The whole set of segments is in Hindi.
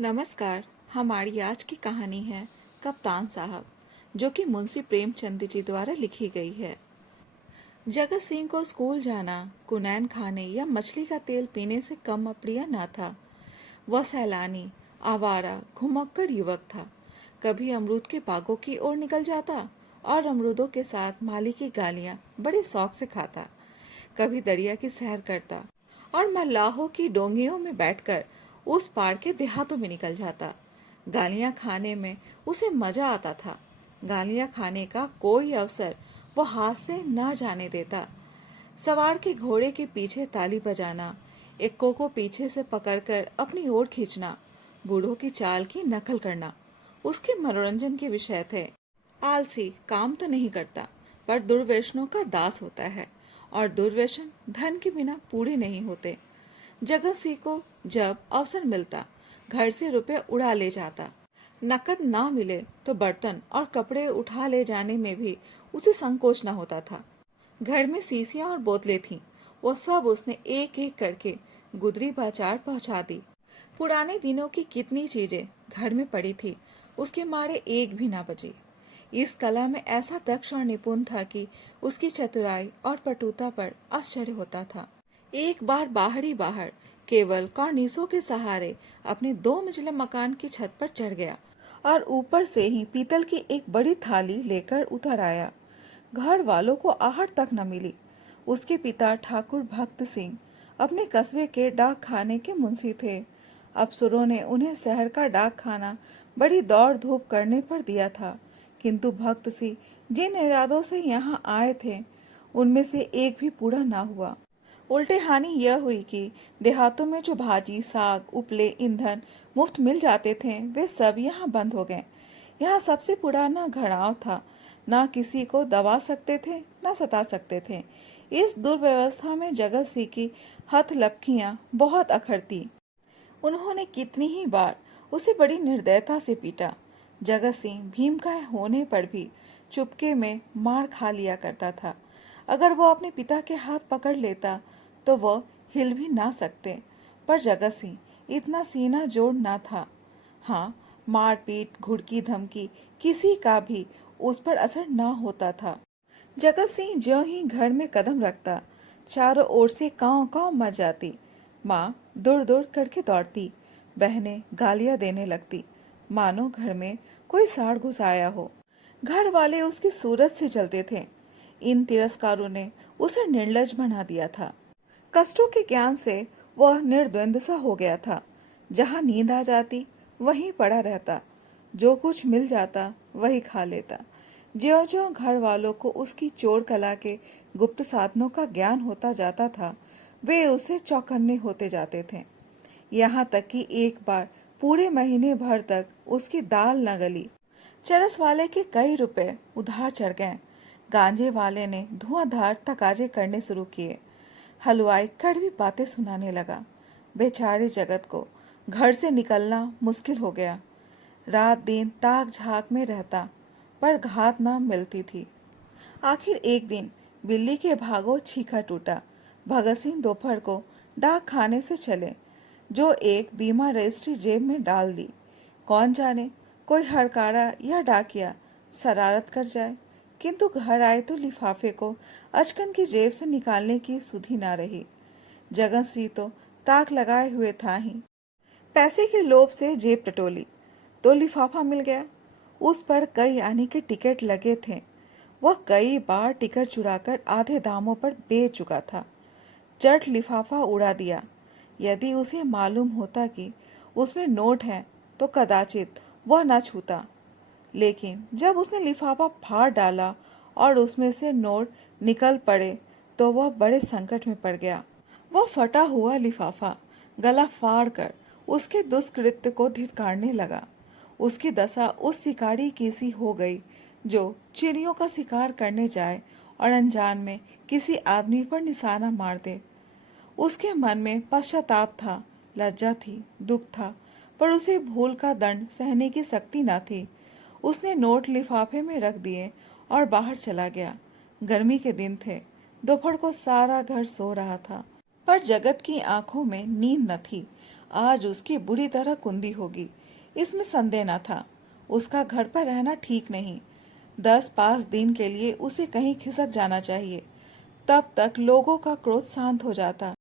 नमस्कार। हमारी आज की कहानी है कप्तान साहब, जो कि मुंशी प्रेमचंद जी द्वारा लिखी गई है। जगत सिंह को स्कूल जाना कुनैन खाने या मछली का तेल पीने से कम अप्रिय न था। वह सैलानी, आवारा, घुमक्कड़ युवक था। कभी अमरूद के बागों की ओर निकल जाता और अमरूदों के साथ माली की गालियां बड़े शौक से खाता। कभी दरिया की सैर करता और मल्लाहों की डोंगियों में बैठकर उस पार के देहातों में निकल जाता। गालियां खाने में उसे मजा आता था। गालियां खाने का कोई अवसर वो हाथ से ना जाने देता। सवार के घोड़े के पीछे ताली बजाना, एक्को को पीछे से पकड़कर अपनी ओर खींचना, बूढ़ों की चाल की नकल करना उसके मनोरंजन के विषय थे। आलसी काम तो नहीं करता, पर दुर्व्यसनों का दास होता है, और दुर्व्यसन धन के बिना पूरे नहीं होते। जगत सिंह को जब अवसर मिलता घर से रुपए उड़ा ले जाता। नकद ना मिले तो बर्तन और कपड़े उठा ले जाने में भी उसे संकोच न होता था। घर में शीशियां और बोतलें थीं, वो सब उसने एक एक करके गुदरी बाजार पहुंचा दी। पुराने दिनों की कितनी चीजें घर में पड़ी थी, उसके मारे एक भी ना बची। इस कला में ऐसा दक्ष और निपुण था कि उसकी चतुराई और पटुता पर आश्चर्य होता था। एक बार बाहर केवल कॉर्निसों के सहारे अपने 2 मंजिला मकान की छत पर चढ़ गया और ऊपर से ही पीतल की एक बड़ी थाली लेकर उतर आया। घर वालों को आहट तक न मिली। उसके पिता ठाकुर भक्त सिंह अपने कस्बे के डाक खाने के मुंशी थे। अफसरों ने उन्हें शहर का डाक खाना बड़ी दौड़ धूप करने पर दिया था, किंतु भक्त सिंह जिन इरादों से यहाँ आए थे उनमें से एक भी पूरा ना हुआ। उल्टे हानि यह हुई कि देहातों में जो भाजी, साग, उपले, ईंधन मुफ्त मिल जाते थे, वे सब यहाँ बंद हो गए। यहाँ सबसे पुराना घड़ाव था। ना किसी को दबा सकते थे, ना सता सकते थे। इस दुर्व्यवस्था में जगत सिंह की हथलपकियां बहुत अखरती। उन्होंने कितनी ही बार उसे बड़ी निर्दयता से पीटा। जगत सिंह भीमकाय होने पर भी चुपके में मार खा लिया करता था। अगर वो अपने पिता के हाथ पकड़ लेता तो वह हिल भी ना सकते। पर जगत सिंह इतना सीना जोड़ ना था। हाँ, मारपीट, घुड़की धमकी किसी का भी उस पर असर ना होता था। जगत सिंह ज्यों ही घर में कदम रखता, चारों ओर से कांव कांव मच जाती। माँ दूर दूर करके दौड़ती, बहनें गालियां देने लगती, मानो घर में कोई साड़ घुस आया हो। घर वाले उसकी सूरत से जलते थे। इन तिरस्कारों ने उसे निर्लज बना दिया था। कष्टों के ज्ञान से वह निर्द्वंद सा हो गया था। जहाँ नींद आ जाती वहीं पड़ा रहता, जो कुछ मिल जाता वही खा लेता। ज्यों ज्यों घर वालों को उसकी चोर कला के गुप्त साधनों का ज्ञान होता जाता था, वे उसे चौकन्ने होते जाते थे। यहाँ तक कि एक बार पूरे महीने भर तक उसकी दाल न गली। चरस वाले के कई रुपए उधार चढ़ गए। गांजे वाले ने धुआंधार तकाजे करने शुरू किए। हलवाई कड़वी बातें सुनाने लगा। बेचारे जगत को घर से निकलना मुश्किल हो गया। रात दिन ताक झाक में रहता, पर घात न मिलती थी। आखिर एक दिन बिल्ली के भागो छींका टूटा। भगत सिंह दोपहर को डाक खाने से चले, जो एक बीमा रजिस्ट्री जेब में डाल दी। कौन जाने कोई हड़कारा या डाकिया शरारत कर जाए, किंतु घर आए तो लिफाफे को अचकन की जेब से निकालने की सुधि ना रही। जगत सिंह तो ताक लगाए हुए था ही। पैसे के लोभ से जेब टटोली तो लिफाफा मिल गया। उस पर कई आने के टिकट लगे थे। वह कई बार टिकट चुराकर आधे दामों पर बेच चुका था। चट लिफाफा उड़ा दिया। यदि उसे मालूम होता कि उसमें नोट है तो कदाचित वह न छूता, लेकिन जब उसने लिफाफा फाड़ डाला और उसमें से नोट निकल पड़े तो वह बड़े संकट में पड़ गया। वह फटा हुआ लिफाफा गला फाड़ कर उसके दुष्कृत्य को धिक्कारने लगा। उसकी दशा उस शिकारी की सी हो गई जो चिड़ियों का शिकार करने जाए और अनजान में किसी आदमी पर निशाना मार दे। उसके मन में पश्चाताप था, लज्जा थी, दुख था, पर उसे भूल का दंड सहने की शक्ति न थी। उसने नोट लिफाफे में रख दिए और बाहर चला गया। गर्मी के दिन थे। दोपहर को सारा घर सो रहा था, पर जगत की आंखों में नींद न थी। आज उसकी बुरी तरह कुंदी होगी, इसमें संदेह न था। उसका घर पर रहना ठीक नहीं। 10-5 दिन के लिए उसे कहीं खिसक जाना चाहिए, तब तक लोगों का क्रोध शांत हो जाता।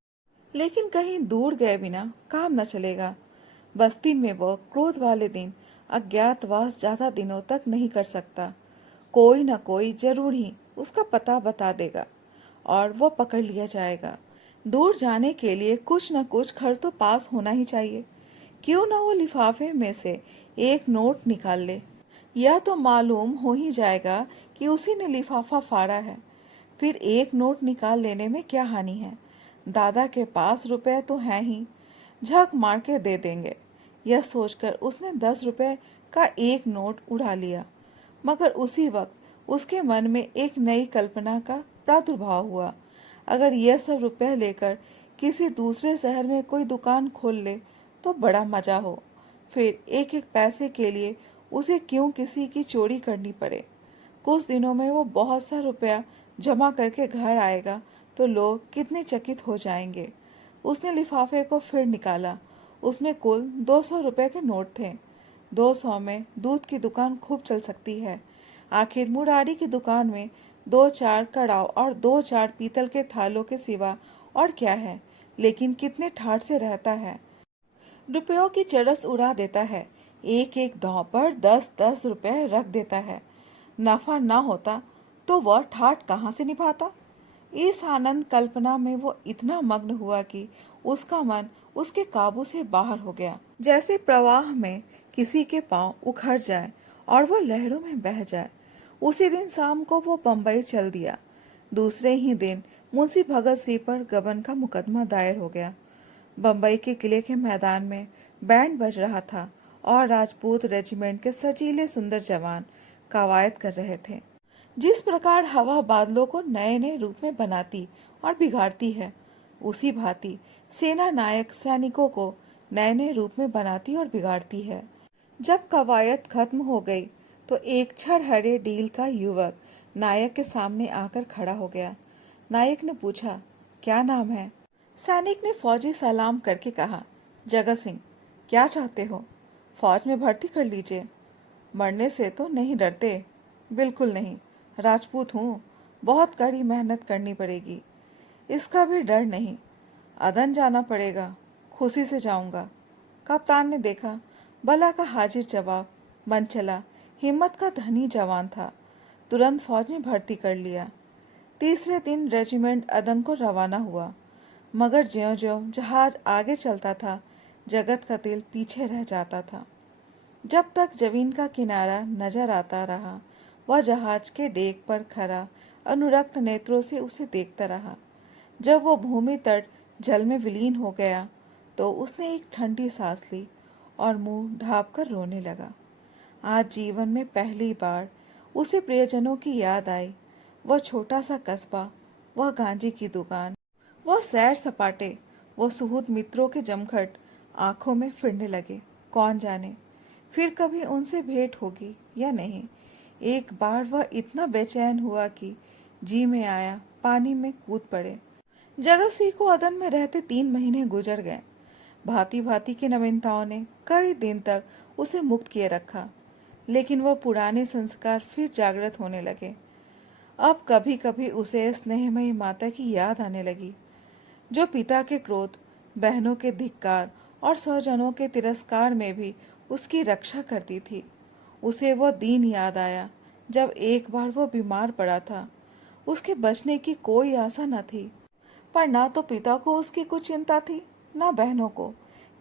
लेकिन कहीं दूर गए बिना काम न चलेगा। बस्ती में वो क्रोध वाले दिन अज्ञातवास ज्यादा दिनों तक नहीं कर सकता। कोई न कोई जरूर ही उसका पता बता देगा और वो पकड़ लिया जाएगा। दूर जाने के लिए कुछ न कुछ खर्च तो पास होना ही चाहिए। क्यों ना वो लिफाफे में से एक नोट निकाल ले। यह तो मालूम हो ही जाएगा कि उसी ने लिफाफा फाड़ा है। फिर एक नोट निकाल लेने में क्या हानि है। दादा के पास रुपए तो हैं ही, झक मार के दे देंगे। यह सोचकर उसने 10 रुपए का एक नोट उड़ा लिया। मगर उसी वक्त उसके मन में एक नई कल्पना का प्रादुर्भाव हुआ। अगर यह सब रुपए लेकर किसी दूसरे शहर में कोई दुकान खोल ले तो बड़ा मजा हो। फिर एक एक पैसे के लिए उसे क्यों किसी की चोरी करनी पड़े। कुछ दिनों में वो बहुत सा रुपया जमा करके घर आएगा तो लोग कितने चकित हो जाएंगे। उसने लिफाफे को फिर निकाला। उसमें कुल 200 रुपए के नोट थे। 200 में दूध की दुकान खूब चल सकती है। आखिर मुरारी की दुकान में 2-4 कड़ाव और 2-4 पीतल के थालों के सिवा और क्या है। लेकिन कितने ठाठ से रहता है, रुपयों की चरस उड़ा देता है। एक एक दांव पर 10-10 रुपए रख देता है। नफा ना होता तो वह ठाठ कहाँ से निभाता। इस आनंद कल्पना में वो इतना मग्न हुआ कि उसका मन उसके काबू से बाहर हो गया। जैसे प्रवाह में किसी के पांव उखड़ जाए और वो लहरों में बह जाए। उसी दिन शाम को वो बम्बई चल दिया। दूसरे ही दिन मुंशी भगत सिंह पर गबन का मुकदमा दायर हो गया। बम्बई के किले के मैदान में बैंड बज रहा था और राजपूत रेजिमेंट के सजीले सुंदर जवान कवायद कर रहे थे। जिस प्रकार हवा बादलों को नए नए रूप में बनाती और बिगाड़ती है, उसी भांति सेना नायक सैनिकों को नए नए रूप में बनाती और बिगाड़ती है। जब कवायद खत्म हो गई तो एक छड़हरे डील का युवक नायक के सामने आकर खड़ा हो गया। नायक ने पूछा, क्या नाम है? सैनिक ने फौजी सलाम करके कहा, जगत सिंह। क्या चाहते हो? फौज में भर्ती कर लीजिए। मरने से तो नहीं डरते? बिल्कुल नहीं, राजपूत हूँ, बहुत कड़ी मेहनत करनी पड़ेगी। इसका भी डर नहीं, अदन जाना पड़ेगा, खुशी से जाऊंगा। कप्तान ने देखा, भला का हाजिर जवाब, मन चला, हिम्मत का धनी जवान था। तुरंत फौज में भर्ती कर लिया। तीसरे दिन रेजिमेंट अदन को रवाना हुआ। मगर ज्यों-ज्यों जहाज आगे चलता था, जगत का दिल पीछे रह जाता था। जब तक जमीन का किनारा नजर आता रहा, वह जहाज के डेक पर खड़ा अनुरक्त नेत्रों से उसे देखता रहा। जब वो भूमि तट जल में विलीन हो गया तो उसने एक ठंडी सांस ली और मुंह ढाँप कर रोने लगा। आज जीवन में पहली बार उसे प्रियजनों की याद आई। वह छोटा सा कस्बा, वह गांजे की दुकान, वह सैर सपाटे, वो सुहूद मित्रों के जमघट आंखों में फिरने लगे। कौन जाने फिर कभी उनसे भेंट होगी या नहीं। एक बार वह इतना बेचैन हुआ कि जी में आया पानी में कूद पड़े। जगत सिंह को अदन में रहते 3 महीने गुजर गए। भांति भांति की नवीनताओं ने कई दिन तक उसे मुक्त किए रखा, लेकिन वह पुराने संस्कार फिर जागृत होने लगे। अब कभी कभी उसे स्नेहमयी माता की याद आने लगी, जो पिता के क्रोध, बहनों के धिक्कार और स्वजनों के तिरस्कार में भी उसकी रक्षा करती थी। उसे वो दिन याद आया जब एक बार वो बीमार पड़ा था। उसके बचने की कोई आशा न थी, पर ना तो पिता को उसकी कुछ चिंता थी, ना बहनों को।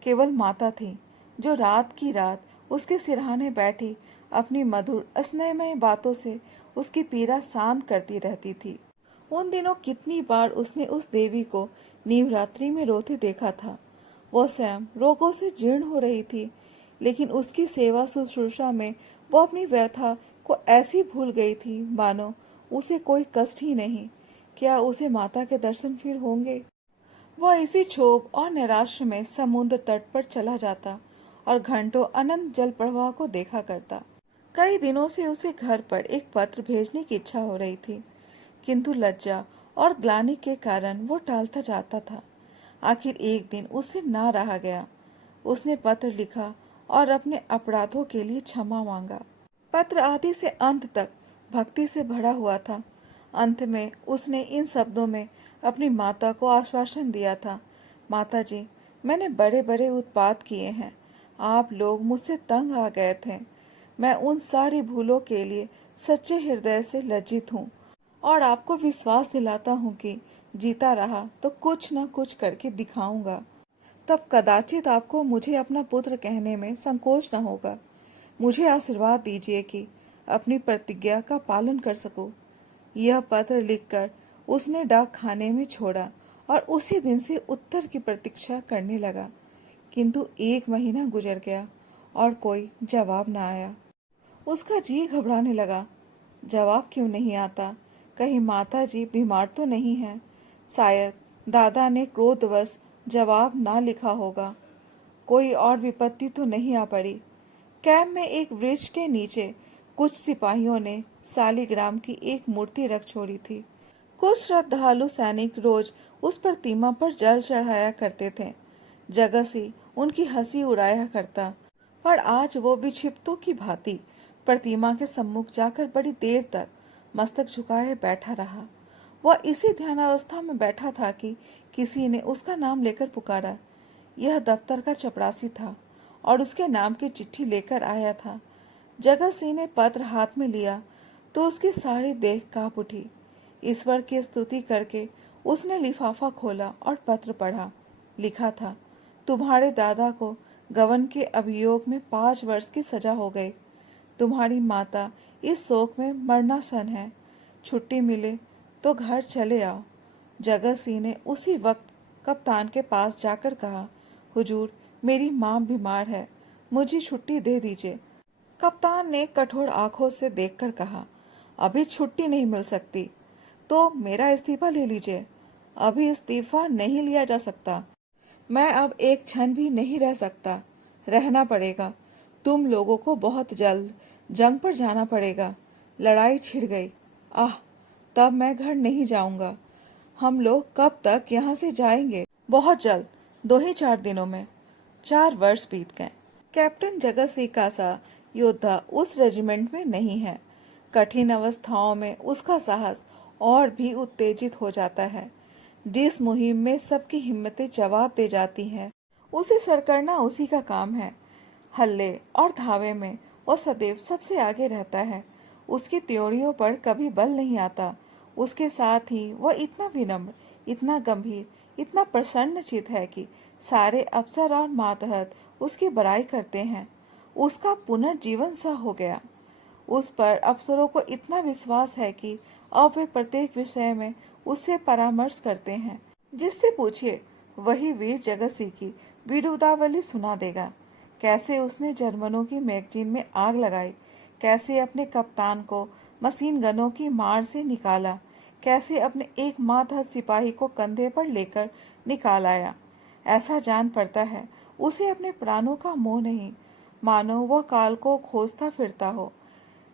केवल माता थी, जो रात की रात उसके सिरहाने बैठी अपनी मधुर स्नेहमय बातों से उसकी पीड़ा शांत करती रहती थी। उन दिनों कितनी बार उसने उस देवी को नवरात्रि में रोते देखा था। वो स्वयं रोगों से जीर्ण हो रही थी, लेकिन उसकी सेवा शुश्रूषा में वो अपनी व्यथा को ऐसी भूल गई थी मानो उसे कोई कष्ट ही नहीं। क्या उसे माता के दर्शन फिर होंगे? वह इसी क्षोभ और निराश में समुद्र तट पर चला जाता और घंटों अनंत जल प्रवाह को देखा करता। कई दिनों से उसे घर पर एक पत्र भेजने की इच्छा हो रही थी, किंतु लज्जा और ग्लानि के कारण वो टालता जाता था। आखिर एक दिन उससे ना रहा गया। उसने पत्र लिखा और अपने अपराधों के लिए क्षमा मांगा। पत्र आदि से अंत तक भक्ति से भरा हुआ था। अंत में उसने इन शब्दों में अपनी माता को आश्वासन दिया था, माता जी, मैंने बड़े बड़े उत्पात किए हैं। आप लोग मुझसे तंग आ गए थे। मैं उन सारी भूलों के लिए सच्चे हृदय से लज्जित हूँ और आपको विश्वास दिलाता हूँ कि जीता रहा तो कुछ न कुछ करके दिखाऊंगा। तब कदाचित आपको मुझे अपना पुत्र कहने में संकोच न होगा। मुझे आशीर्वाद दीजिए कि अपनी प्रतिज्ञा का पालन कर सकूं। यह पत्र लिखकर उसने डाक खाने में छोड़ा और उसी दिन से उत्तर की प्रतीक्षा करने लगा। किंतु 1 महीना गुजर गया और कोई जवाब न आया। उसका जी घबराने लगा। जवाब क्यों नहीं आता? कहीं माता जी बीमार तो नहीं है? शायद दादा ने क्रोधवश जवाब ना लिखा होगा। कोई और विपत्ति तो नहीं आ पड़ी। कैंप में एक वृक्ष के नीचे कुछ सिपाहियों ने शालिग्राम की एक मूर्ति रख छोड़ी थी। कुछ श्रद्धालु सैनिक रोज उस प्रतिमा पर जल चढ़ाया करते थे। जगत सिंह उनकी हंसी उड़ाया करता, पर आज वो विक्षिप्तों की भांति प्रतिमा के सम्मुख जाकर बड़ी देर तक मस्तक झुकाए बैठा रहा। वह इसी ध्यानावस्था में बैठा था कि किसी ने उसका नाम लेकर पुकारा। यह दफ्तर का चपरासी था और उसके नाम की चिट्ठी लेकर आया था। जगत सिंह ने पत्र हाथ में लिया तो उसकी सारी देह कांप उठी। ईश्वर की स्तुति करके उसने लिफाफा खोला और पत्र पढ़ा। लिखा था, तुम्हारे दादा को गबन के अभियोग में 5 वर्ष की सजा हो गई। तुम्हारी माता इस शोक में मरनासन है। छुट्टी मिले तो घर चले आओ। जगत सिंह ने उसी वक्त कप्तान के पास जाकर कहा, हुजूर, मेरी माँ बीमार है, मुझे छुट्टी दे दीजिए। कप्तान ने कठोर आंखों से देखकर कहा, अभी छुट्टी नहीं मिल सकती तो मेरा इस्तीफा ले लीजिए। अभी इस्तीफा नहीं लिया जा सकता। मैं अब एक क्षण भी नहीं रह सकता। रहना पड़ेगा। तुम लोगों को बहुत जल्द जंग पर जाना पड़ेगा। लड़ाई छिड़ गई। आह, तब मैं घर नहीं जाऊंगा। हम लोग कब तक यहाँ से जाएंगे? बहुत जल्द, 2 ही 4 दिनों में। 4 वर्ष बीत गए। कैप्टन जगत सिंह का सा योद्धा उस रेजिमेंट में नहीं है। कठिन अवस्थाओं में उसका साहस और भी उत्तेजित हो जाता है। जिस मुहिम में सबकी हिम्मतें जवाब दे जाती हैं, उसे सर करना उसी का काम है। हल्ले और धावे में वो सदैव सबसे आगे रहता है। उसकी त्योरियों पर कभी बल नहीं आता। उसके साथ ही वह इतना विनम्र, इतना गंभीर, इतना प्रसन्नचित्त है कि सारे अफसर और मातहत उसकी बड़ाई करते हैं। उसका पुनर्जीवन सा हो गया। उस पर अफसरों को इतना विश्वास है कि अब वे प्रत्येक विषय में उससे परामर्श करते हैं। जिससे पूछिए वही वीर जगत सिंह की वीरउदावली सुना देगा। कैसे उसने जर्मनों की मैगजीन में आग लगाई, कैसे अपने कप्तान को मशीन गनों की मार से निकाला, कैसे अपने एक मातहत सिपाही को कंधे पर लेकर निकाल आया। ऐसा जान पड़ता है उसे अपने प्राणों का मोह नहीं, मानो वह काल को खोजता फिरता हो।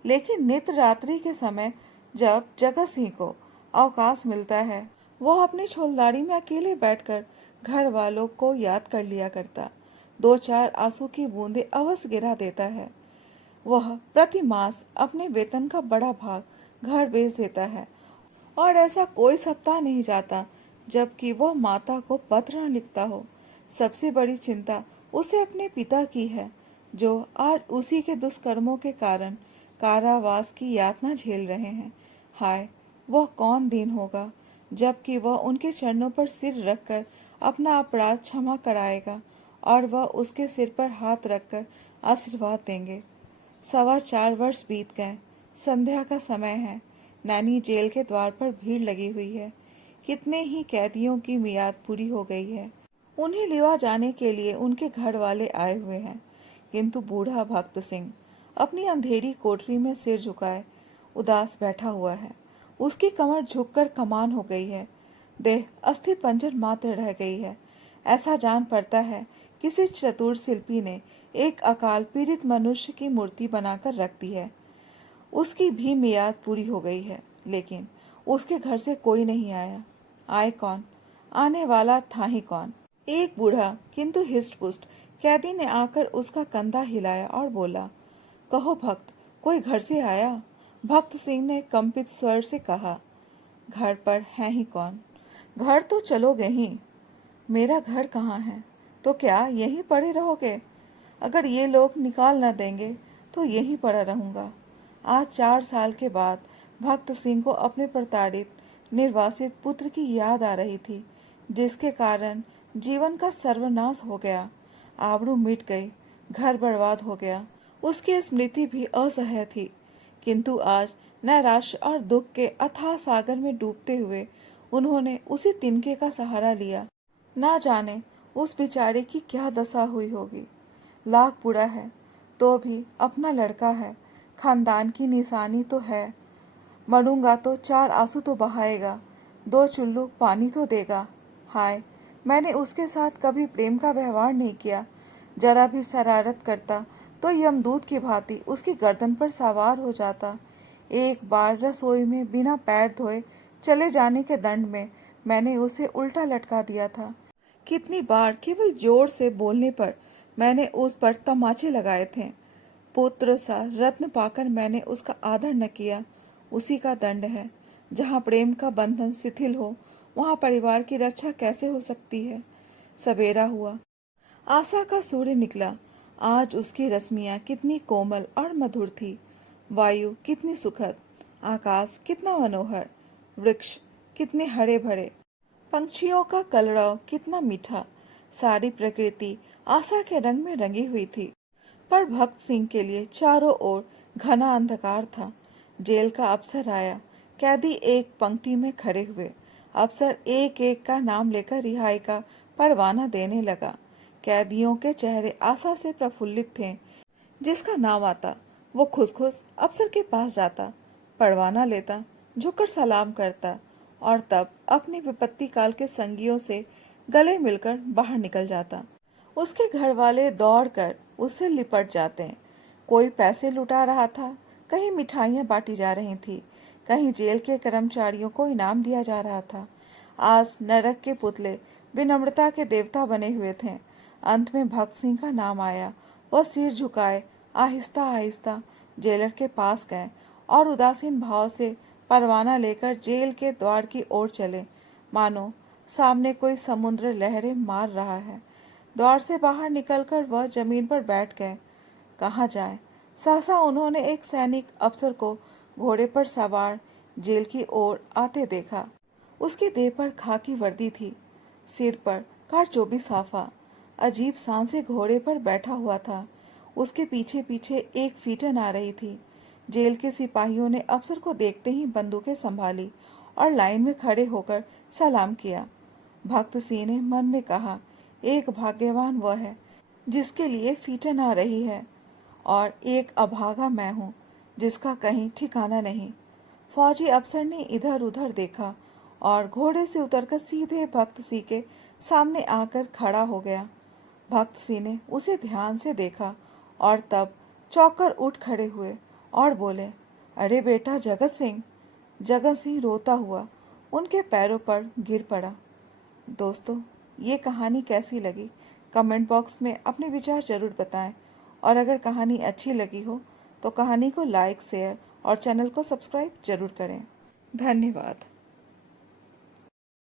लेकिन नित्य रात्रि के समय जब जगत सिंह को अवकाश मिलता है, वह अपनी छोलदारी में अकेले बैठकर घर वालों को याद कर लिया करता। 2 4 आंसू की बूंदें अवश्य गिरा देता है। वह प्रति मास अपने वेतन का बड़ा भाग घर बेच देता है और ऐसा कोई सप्ताह नहीं जाता जबकि वह माता को पत्र न लिखता हो। सबसे बड़ी चिंता उसे अपने पिता की है, जो आज उसी के दुष्कर्मों के कारण कारावास की यातना झेल रहे हैं। हाय, वह कौन दिन होगा जबकि वह उनके चरणों पर सिर रखकर अपना अपराध क्षमा कराएगा और वह उसके सिर पर हाथ रखकर आशीर्वाद देंगे। 4.25 वर्ष बीत गए। संध्या का समय है। नानी जेल के द्वार पर भीड़ लगी हुई है। कितने ही कैदियों की मियाद पूरी हो गई है। उन्हें लिवा जाने के लिए उनके घर वाले आए हुए हैं। किंतु बूढ़ा भक्त सिंह अपनी अंधेरी कोठरी में सिर झुकाए उदास बैठा हुआ है। उसकी कमर झुककर कमान हो गई है। देह अस्थि पंजर मात्र रह गई है। ऐसा जान पड़ता है किसी चतुर शिल्पी ने एक अकाल पीड़ित मनुष्य की मूर्ति बनाकर रख दी है। उसकी भी मियाद पूरी हो गई है, लेकिन उसके घर से कोई नहीं आया। आए कौन? आने वाला था ही कौन? एक बूढ़ा किंतु हिष्ट पुष्ट कैदी ने आकर उसका कंधा हिलाया और बोला, कहो भक्त, कोई घर से आया? भक्त सिंह ने कंपित स्वर से कहा, घर पर है ही कौन? घर तो चलोगे ही। मेरा घर कहाँ है? तो क्या यहीं पड़े रहोगे? अगर ये लोग निकाल न देंगे तो यहीं पड़ा रहूंगा। आज 4 साल के बाद भक्त सिंह को अपने प्रताड़ित निर्वासित पुत्र की याद आ रही थी, जिसके कारण जीवन का सर्वनाश हो गया। आबरू मिट गई, घर बर्बाद हो गया। उसकी स्मृति भी असह्य थी, किंतु आज नैराश्य और दुख के अथाह सागर में डूबते हुए उन्होंने उसी तिनके का सहारा लिया। ना जाने उस बेचारे की क्या दशा हुई होगी। लाख बुरा है तो भी अपना लड़का है, खानदान की निशानी तो है। मरूंगा तो 4 आंसू तो बहाएगा, 2 चुल्लू पानी तो देगा। हाय, मैंने उसके साथ कभी प्रेम का व्यवहार नहीं किया। जरा भी शरारत करता तो यमदूत की भांति उसकी गर्दन पर सवार हो जाता। एक बार रसोई में बिना पैर धोए चले जाने के दंड में मैंने उसे उल्टा लटका दिया था। कितनी बार केवल जोर से बोलने पर मैंने उस पर तमाचे लगाए थे। पुत्र सा रत्न पाकर मैंने उसका आदर न किया। उसी का दंड है। जहाँ प्रेम का बंधन शिथिल हो, वहाँ परिवार की रक्षा कैसे हो सकती है? सवेरा हुआ, आशा का सूर्य निकला। आज उसकी रश्मियाँ कितनी कोमल और मधुर थी। वायु कितनी सुखद, आकाश कितना मनोहर, वृक्ष कितने हरे भरे, पंछियों का कलरव कितना मीठा। सारी प्रकृति आशा के रंग में रंगी हुई थी। पर भक्त सिंह के लिए चारों ओर घना अंधकार था। जेल का अफसर आया। कैदी एक पंक्ति में खड़े हुए। अफसर एक एक का नाम लेकर रिहाई का परवाना देने लगा। कैदियों के चेहरे आशा से प्रफुल्लित थे। जिसका नाम आता वो खुश खुश अफसर के पास जाता, परवाना लेता, झुककर सलाम करता और तब अपनी विपत्ति काल के संगियों से गले मिलकर बाहर निकल जाता। उसके घर वाले दौड़कर उससे लिपट जाते। कोई पैसे लुटा रहा था, कहीं मिठाइयाँ बांटी जा रही थी, कहीं जेल के कर्मचारियों को इनाम दिया जा रहा था। आज नरक के पुतले विनम्रता के देवता बने हुए थे। अंत में भक्त सिंह का नाम आया। वह सिर झुकाए आहिस्ता आहिस्ता जेलर के पास गए और उदासीन भाव से परवाना लेकर जेल के द्वार की ओर चले, मानो सामने कोई समुद्र लहरें मार रहा है। द्वार से बाहर निकलकर वह जमीन पर बैठ गए। कहाँ जाए? सहसा उन्होंने एक सैनिक अफसर को घोड़े पर सवार जेल की ओर आते देखा। उसकी देह पर खाकी वर्दी थी, सिर पर कारचोबी साफा, अजीब शान से घोड़े पर बैठा हुआ था। उसके पीछे पीछे एक फीटन आ रही थी। जेल के सिपाहियों ने अफसर को देखते ही बंदूकें संभाली और लाइन में खड़े होकर सलाम किया। भक्त सिंह ने मन में कहा, एक भाग्यवान वह है जिसके लिए फीटन आ रही है, और एक अभागा मैं हूँ जिसका कहीं ठिकाना नहीं। फौजी अफसर ने इधर उधर देखा और घोड़े से उतरकर सीधे भक्त सिंह के सामने आकर खड़ा हो गया। भक्त सिंह ने उसे ध्यान से देखा और तब चौंक कर उठ खड़े हुए और बोले, अरे बेटा जगत सिंह। जगत सिंह रोता हुआ उनके पैरों पर गिर पड़ा। दोस्तों, ये कहानी कैसी लगी? कमेंट बॉक्स में अपने विचार जरूर बताएं, और अगर कहानी अच्छी लगी हो तो कहानी को लाइक, शेयर और चैनल को सब्सक्राइब जरूर करें। धन्यवाद।